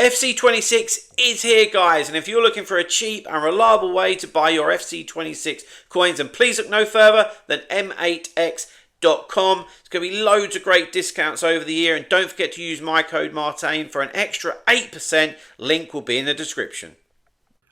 FC26 is here, guys, and if you're looking for a cheap and reliable way to buy your FC26 coins, then please look no further than m8x.com. It's going to be loads of great discounts over the year, and don't forget to use my code Martin for an extra 8%. Link will be in the description.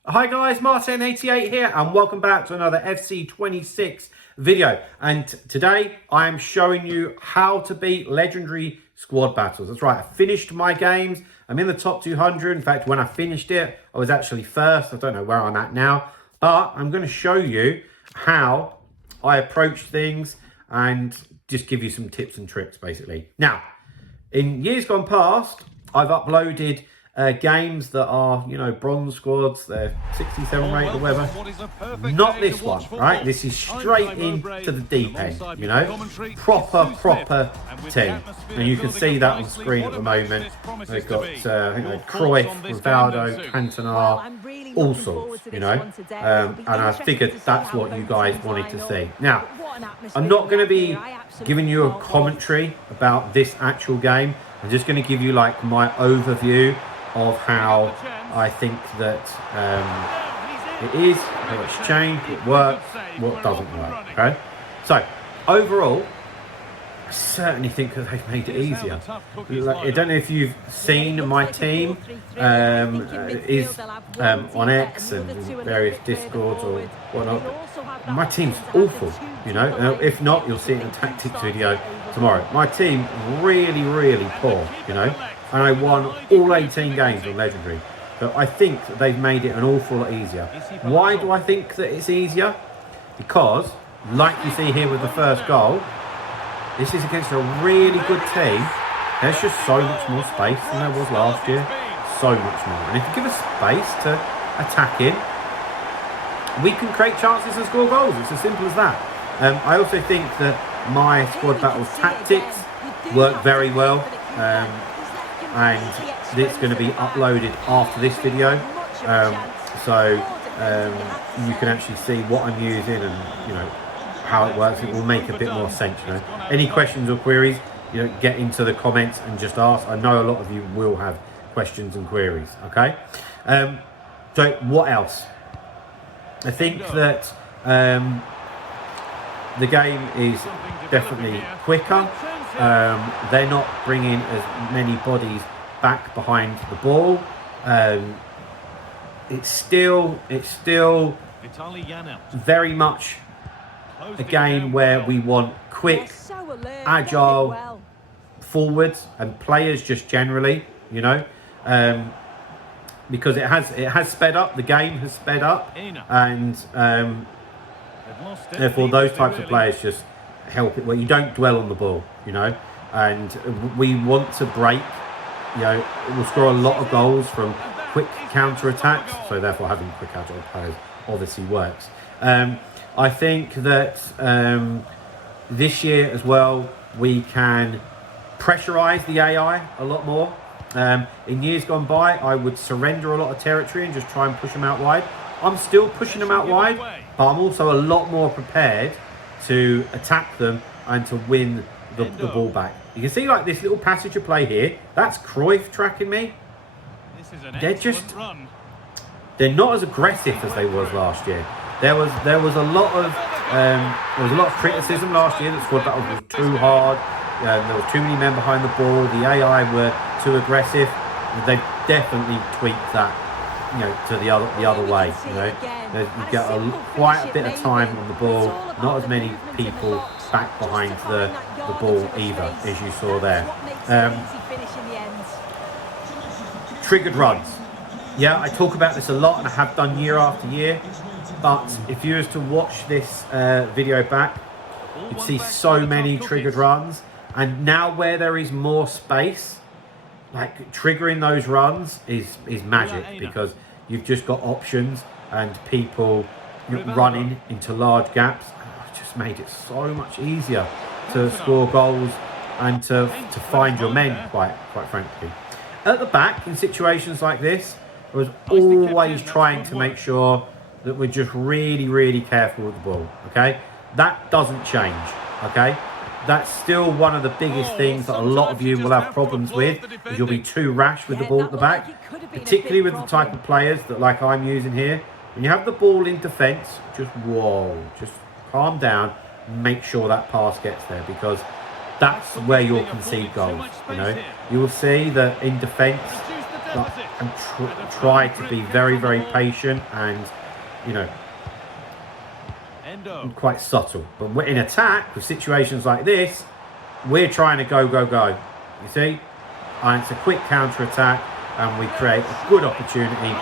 Hi guys, Martin88 here, and welcome back to another FC26 video. And today I am showing you how to beat legendary squad battles. That's right, I finished my games. I'm in the top 200. In fact, when I finished it, I was actually first. I don't know where I'm at now, but I'm going to show you how I approach things and just give you some tips and tricks, basically. Now, in years gone past, I've uploaded games that are, you know, bronze squads, they're 67 rate or whatever. Not this one, right? This is straight into the deep end, you know, proper team. And you can see that on screen at the moment. They've got, I think, Cruyff, Rivaldo, Cantona, all sorts, you know. And I figured that's what you guys wanted to see. Now, I'm not going to be giving you a commentary about this actual game. I'm just going to give you like my overview of how I think that it is, how it's changed, what works, what doesn't work, okay? So, overall, I certainly think that they've made it easier. Like, I don't know if you've seen my team is on X and various Discords or whatnot. My team's awful, you know. If not, you'll see it in a tactics video tomorrow. My team really poor, you know. And I won all 18 games on Legendary. So I think that they've made it an awful lot easier. Why do I think that it's easier? Because, like you see here with the first goal, this is against a really good team. There's just so much more space than there was last year. So much more. And if you give us space to attack in, we can create chances and score goals. It's as simple as that. I also think that my squad battles tactics work very well. And it's going to be uploaded after this video, so you can actually see what I'm using and, you know, how it works. It will make a bit more sense, you know. Any questions or queries, you know, get into the comments and just ask. I know a lot of you will have questions and queries, okay? So what else? I think that the game is definitely quicker. They're not bringing as many bodies back behind the ball. It's still very much a game where we want quick, agile forwards and players just generally, you know, because it has sped up. The game has sped up, and therefore those types of players just help it. Well, you don't dwell on the ball, you know, and we want to break, you know, we'll score a lot of goals from quick counter attacks, so therefore having quick agile players obviously works. I think that this year as well we can pressurize the AI a lot more. In years gone by, I would surrender a lot of territory and just try and push them out wide. I'm still pushing them out wide, but I'm also a lot more prepared to attack them and to win the ball back. You can see like this little passage of play here. That's Cruyff tracking me. They're not as aggressive as they was last year. There was a lot of criticism last year that squad battles was too hard. There was too many men behind the ball. The AI were too aggressive. They definitely tweaked that, you know, to the other way. You know, you get quite a bit of time on the ball. Not as many people back behind the ball either, as you saw there. Triggered runs. Yeah, I talk about this a lot, and I have done year after year. But if you was to watch this video back, you'd see so many triggered runs. And now where there is more space, like triggering those runs is magic, because you've just got options and people running into large gaps. It's just made it so much easier to score goals and to find your men, quite frankly. At the back, in situations like this, I was always trying to make sure that we're just really careful with the ball, okay? That doesn't change, okay? that's still one of the biggest things that a lot of you will have problems with, is you'll be too rash with the ball at the back, particularly with the type of players that like I'm using here. When you have the ball in defence, just calm down, make sure that pass gets there, because that's where you'll concede goals. You know, you will see that in defence, and try to be very, very patient and, you know, quite subtle. But in attack, with situations like this, we're trying to go. You see, and it's a quick counter attack, and we create a good opportunity,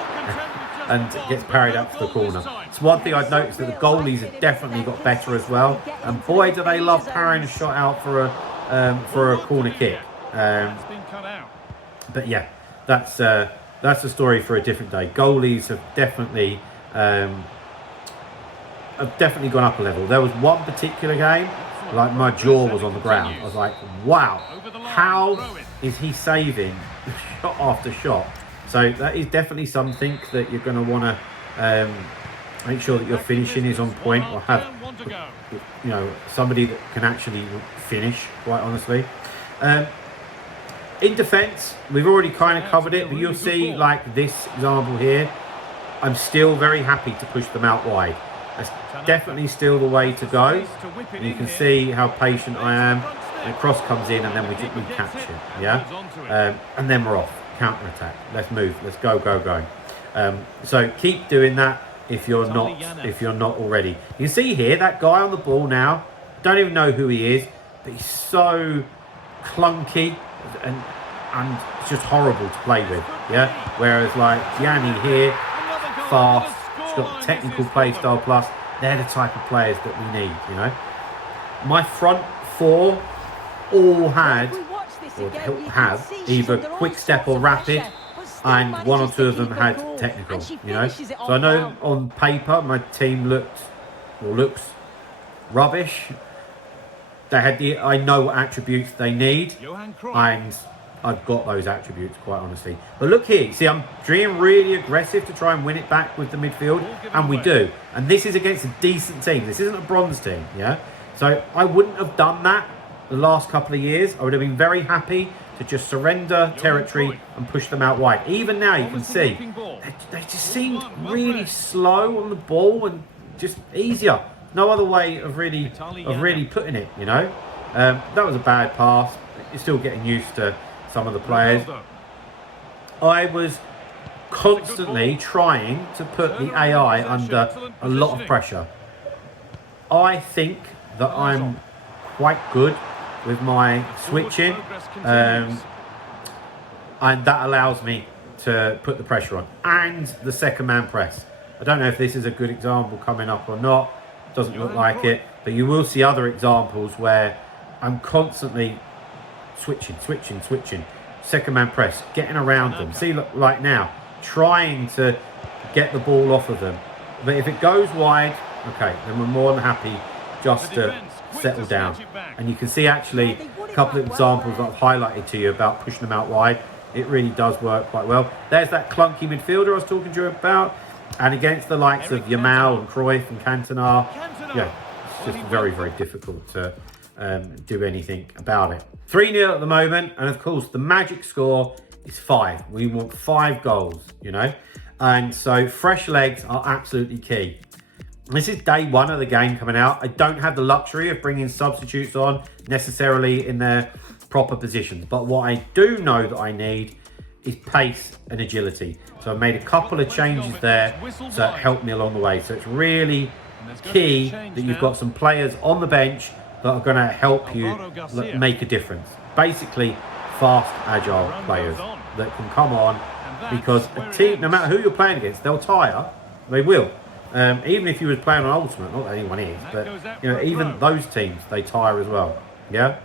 and it gets parried up to the corner. It's one thing I've noticed, that the goalies have definitely got better as well, and boy do they love parrying a shot out for a corner kick. But yeah, that's a story for a different day. Goalies have definitely gone up a level. There was one particular game, like my jaw was on the ground. I was like, wow, how is he saving shot after shot? So that is definitely something that you're going to want to make sure that your finishing is on point, or have, you know, somebody that can actually finish, quite honestly. In defence, we've already kind of covered it, but you'll see, like this example here, I'm still very happy to push them out wide. That's definitely still the way to go. And you can see how patient I am. The cross comes in, and then we catch it, yeah? And then we're off. Counter attack. Let's move. Let's go. So keep doing that if you're not already. You can see here that guy on the ball now. Don't even know who he is, but he's so clunky and it's just horrible to play with. Yeah. Whereas like Gianni here, fast. He's got technical play style plus. They're the type of players that we need. You know. My front four all had, or have, either quick step or rapid, and one or two of them had technical, you know. So I know on paper my team looks rubbish. They had I know what attributes they need, and I've got those attributes, quite honestly. But look here, see, I'm being really aggressive to try and win it back with the midfield, and we do. And this is against a decent team. This isn't a bronze team, yeah. So I wouldn't have done that the last couple of years. I would have been very happy to just surrender territory and push them out wide. Even now, you can see they just seemed really slow on the ball and just easier. No other way of really putting it, you know. That was a bad pass. You're still getting used to some of the players. I was constantly trying to put the AI under a lot of pressure. I think that I'm quite good with my switching, and that allows me to put the pressure on, and the second man press. I don't know if this is a good example coming up or not. Doesn't look like it, but you will see other examples where I'm constantly switching, second man press, getting around them. See, look, like now, trying to get the ball off of them. But if it goes wide, okay, then we're more than happy just to settle down. And you can see actually a couple of examples that I've highlighted to you about pushing them out wide. It really does work quite well. There's that clunky midfielder I was talking to you about, and against the likes of Yamal and Cruyff and Cantona, yeah, it's just very, very difficult to do anything about it. 3-0 at the moment, and of course the magic score is 5. We want 5 goals, you know, and so fresh legs are absolutely key. This is day 1 of the game coming out. I don't have the luxury of bringing substitutes on necessarily in their proper positions, but what I do know that I need is pace and agility. So I've made a couple of changes there to help me along the way. So it's really key that you've got some players on the bench that are going to help you make a difference. Basically, fast, agile players that can come on, because a team, no matter who you're playing against, they'll tire. They will. Even if you was playing on Ultimate, not that anyone is, but you know, even those teams, they tire as well. Yeah,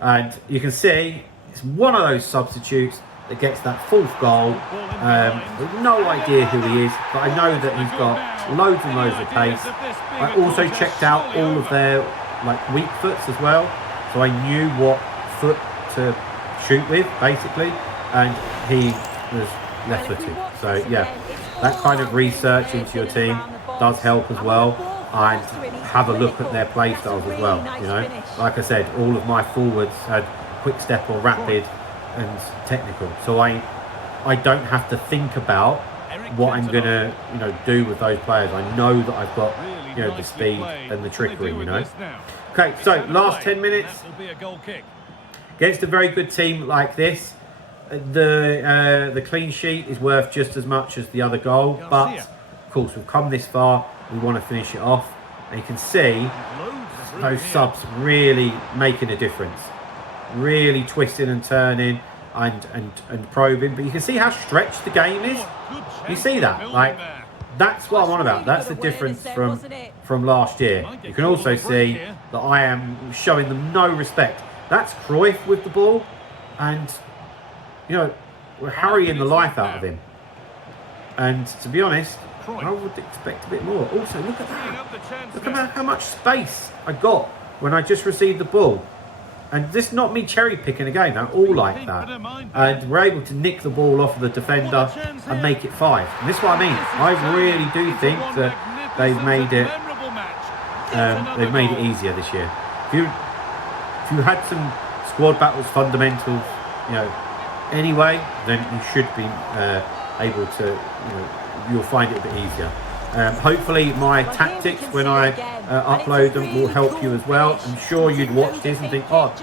and you can see it's one of those substitutes that gets that 4th goal. With no idea who he is, but I know that he's got loads and loads of pace. I also checked out all of their like weak foots as well, so I knew what foot to shoot with basically, and he was left-footed. So yeah, that kind of research into your team does help as well. and have a look at their play styles as well. You know, like I said, all of my forwards had quick step or rapid and technical, so I don't have to think about what I'm gonna do with those players. I know that I've got the speed and the trickery. Okay, so last 10 minutes against a very good team like this. The clean sheet is worth just as much as the other goal, but of course we've come this far. We want to finish it off, and you can see those subs really making a difference, really twisting and turning and probing. But you can see how stretched the game is. You see that? Like, that's what I'm on about. That's the difference from last year. You can also see that I am showing them no respect. That's Cruyff with the ball, and we're harrying the life out of him. And to be honest, I would expect a bit more. Also, look at that. Look at how much space I got when I just received the ball. And this is not me cherry picking a game. They're all like that. And we're able to nick the ball off of the defender and make it 5. And this is what I mean. I really do think that they've made it easier this year. If you had some squad battles fundamentals, anyway, then you should be able to, you'll find it a bit easier. Hopefully my tactics when I upload them will help you as well. I'm sure you'd watch this and think, oh,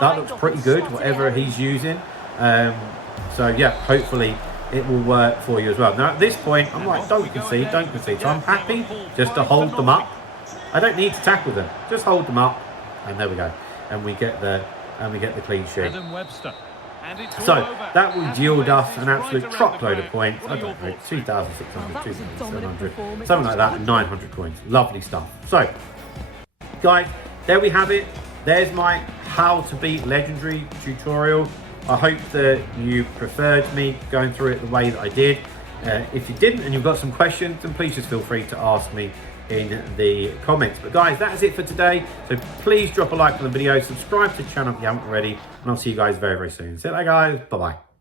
that looks pretty good, whatever he's using. So yeah, hopefully it will work for you as well. Now at this point, I'm like, don't concede. So I'm happy just to hold them up. I don't need to tackle them. Just hold them up, and there we go. And we get the clean sheet. So that will yield us an absolute truckload of points. I don't know, 2,600, 2,700, something like that, and 900 coins. Lovely stuff. So, guys, there we have it. There's my how to beat legendary tutorial. I hope that you preferred me going through it the way that I did. If you didn't and you've got some questions, then please just feel free to ask me in the comments. But guys, that is it for today. So please drop a like on the video, subscribe to the channel if you haven't already, and I'll see you guys very, very soon. See you later, guys. Bye-bye.